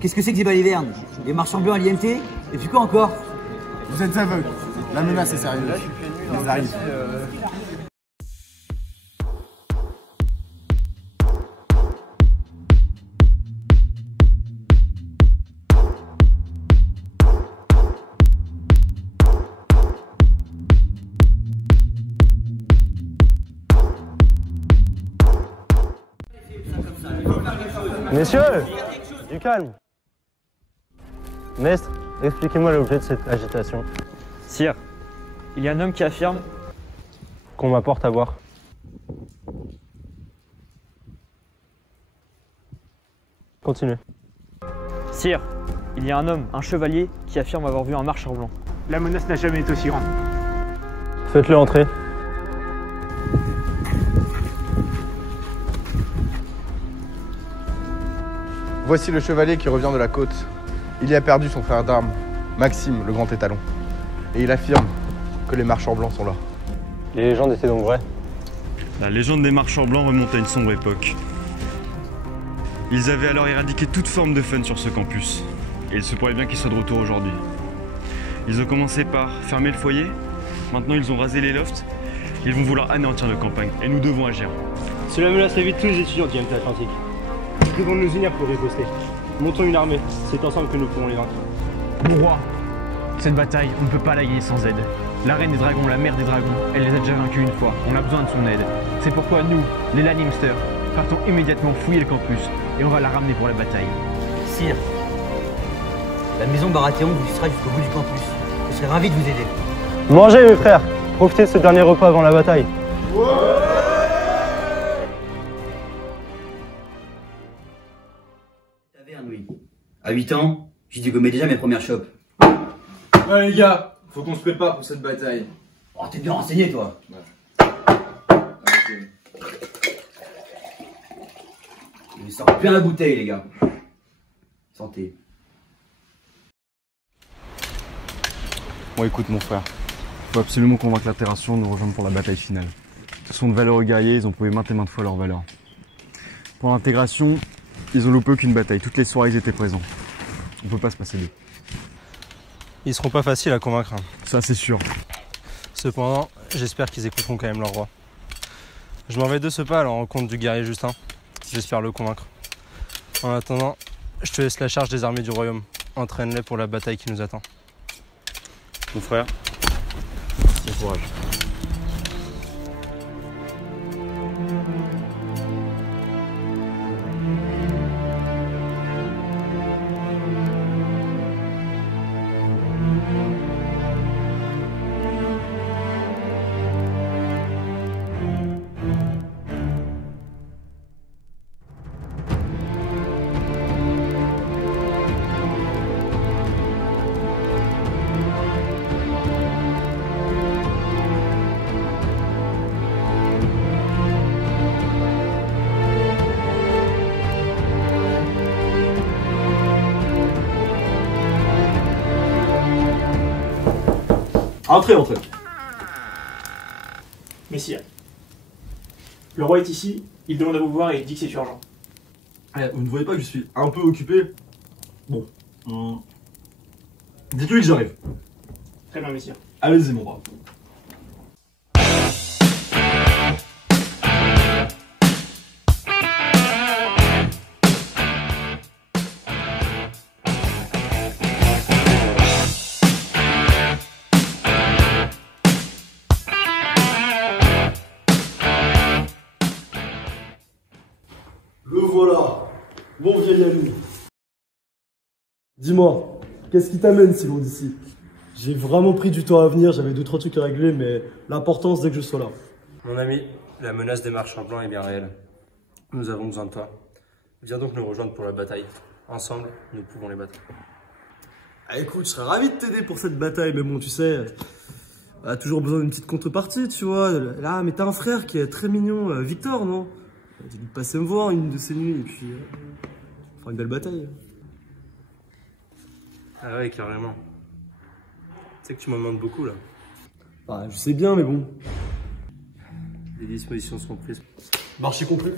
Qu'est-ce que c'est que des balivernes? Les marchands blancs à l'IMT? Et puis quoi encore? Vous êtes aveugles. La menace est sérieuse. Ils arrivent. Messieurs, du calme. Maître, expliquez-moi l'objet de cette agitation. Sire, il y a un homme qui affirme qu'on m'apporte à voir. Continuez. Sire, il y a un homme, un chevalier, qui affirme avoir vu un marchand blanc. La menace n'a jamais été aussi grande. Faites-le entrer. Voici le chevalier qui revient de la côte. Il y a perdu son frère d'armes, Maxime, le grand étalon. Et il affirme que les marchands blancs sont là. Les légendes étaient donc vraies. La légende des marchands blancs remonte à une sombre époque. Ils avaient alors éradiqué toute forme de fun sur ce campus. Et il se pourrait bien qu'ils soient de retour aujourd'hui. Ils ont commencé par fermer le foyer. Maintenant, ils ont rasé les lofts. Ils vont vouloir anéantir nos campagnes. Et nous devons agir. Cela menace la vie de tous les étudiants d'IMT Atlantique. Nous devons nous unir pour riposter. Montons une armée. C'est ensemble que nous pourrons les vaincre. Mon roi, cette bataille, on ne peut pas la gagner sans aide. La reine des dragons, la mère des dragons, elle les a déjà vaincus une fois. On a besoin de son aide. C'est pourquoi nous, les Lannimster, partons immédiatement fouiller le campus et on va la ramener pour la bataille. Sire, la maison Baratheon vous sera jusqu'au bout du campus. Je serais ravi de vous aider. Mangez, mes frères. Profitez de ce dernier repas avant la bataille. Taverne, oui. À 8 ans, j'ai dégommé déjà mes premières chopes. Ouais les gars, faut qu'on se prépare pour cette bataille. Oh, t'es bien renseigné, toi. Il sort plein la bouteille, les gars. Santé. Bon, écoute, mon frère. Faut absolument convaincre l'altération de nous rejoindre pour la bataille finale. Ce sont de valeureux guerriers, ils ont prouvé maintes et maintes fois leur valeur. Pour l'intégration, ils ont loupé aucune bataille. Toutes les soirées, ils étaient présents. On peut pas se passer d'eux. Ils seront pas faciles à convaincre. Ça, c'est sûr. Cependant, j'espère qu'ils écouteront quand même leur roi. Je m'en vais de ce pas à la rencontre du guerrier Justin. J'espère le convaincre. En attendant, je te laisse la charge des armées du royaume. Entraîne-les pour la bataille qui nous attend. Mon frère, bon courage. Entrez, entrez. Messire, le roi est ici, il demande à vous voir et il dit que c'est urgent. Vous ne voyez pas que je suis un peu occupé? Bon. Dites-lui que j'arrive. Très bien, messire. Allez-y, mon brave. Le voilà, bon vieil ami. Dis-moi, qu'est-ce qui t'amène si loin d'ici? J'ai vraiment pris du temps à venir, j'avais 2-3 trucs à régler, mais l'important c'est que je sois là. Mon ami, la menace des marchands blancs est bien réelle. Nous avons besoin de toi. Viens donc nous rejoindre pour la bataille. Ensemble, nous pouvons les battre. Ah, écoute, je serais ravi de t'aider pour cette bataille, mais bon, tu sais, on a toujours besoin d'une petite contrepartie, tu vois. Là, mais t'as un frère qui est très mignon, Victor, non? Dis-lui de passer me voir une de ces nuits, et puis on fera une belle bataille. Ah ouais, carrément. Tu sais que tu m'en demandes beaucoup, là. Ah, je sais bien, mais bon, Les dispositions sont prises. Marché conclu.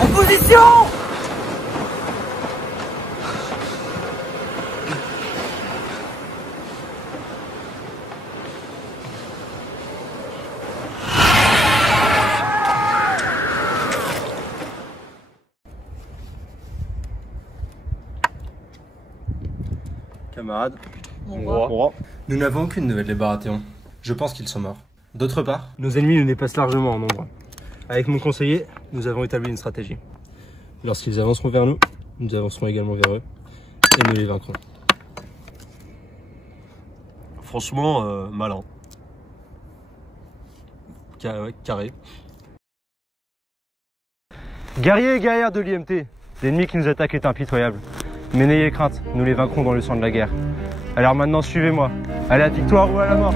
En position! Camarades, mon roi. Nous n'avons aucune nouvelle des Baratheons. Je pense qu'ils sont morts. D'autre part, nos ennemis nous dépassent largement en nombre. Avec mon conseiller, nous avons établi une stratégie. Lorsqu'ils avanceront vers nous, nous avancerons également vers eux et nous les vaincrons. Franchement, malin. Carré. Guerriers et guerrières de l'IMT, l'ennemi qui nous attaque est impitoyable. Mais n'ayez crainte, nous les vaincrons dans le sang de la guerre. Alors maintenant, suivez-moi. À la victoire ou à la mort.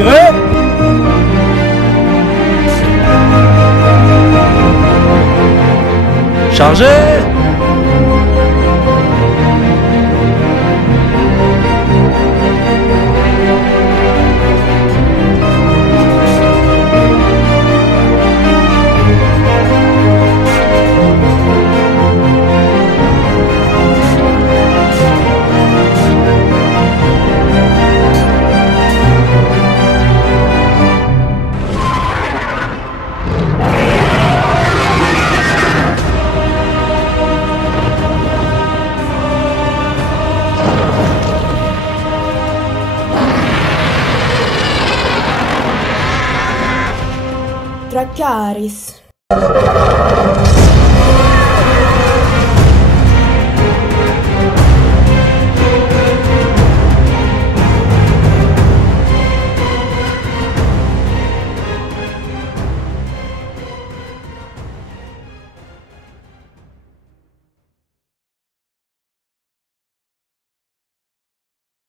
Tirez! Chargez! Dracarys.